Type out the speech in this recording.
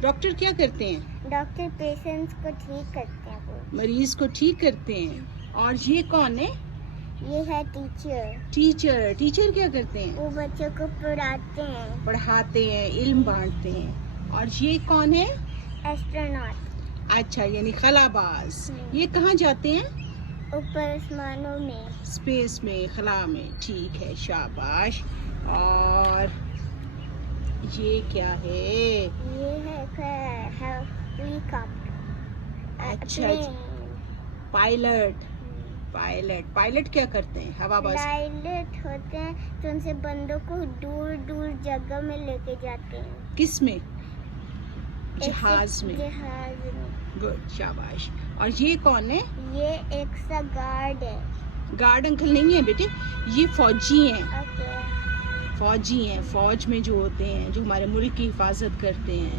Doctor کیا کرتے ہیں؟ ڈاکٹر پیشنٹس کو ٹھیک کرتے ہیں، وہ مریض کو ٹھیک کرتے ہیں. اور یہ کون ہے؟ یہ ہے ٹیچر. ٹیچر. ٹیچر کیا کرتے ہیں؟ وہ بچوں کو پڑھاتے ہیں. پڑھاتے ہیں، علم بانٹتے ہیں. اور یہ کون ہے؟ ایسٹروناٹ. اچھا، یعنی خلا باز. یہ کہاں جاتے ہیں؟ اوپر آسمانوں میں، اسپیس میں، خلا میں. ٹھیک ہے، شاباش. اور یہ کیا ہے؟ یہ ہے ہیلی کاپٹر. اچھا، پائلٹ. پائلٹ کیا کرتے ہیں؟ ہوا باز. پائلٹ ہوتے ہیں تو ان سے بندوں کو دور دور جگہ میں لے کے جاتے ہیں. کس میں؟ جہاز میں. جہاز میں. گڈ، شاباش. اور یہ کون ہے؟ یہ ایک سا گارڈ ہے. گارڈ انکل نہیں ہے بیٹے، یہ فوجی ہیں. اوکے. فوجی ہیں، فوج میں جو ہوتے ہیں، جو ہمارے ملک کی حفاظت کرتے ہیں.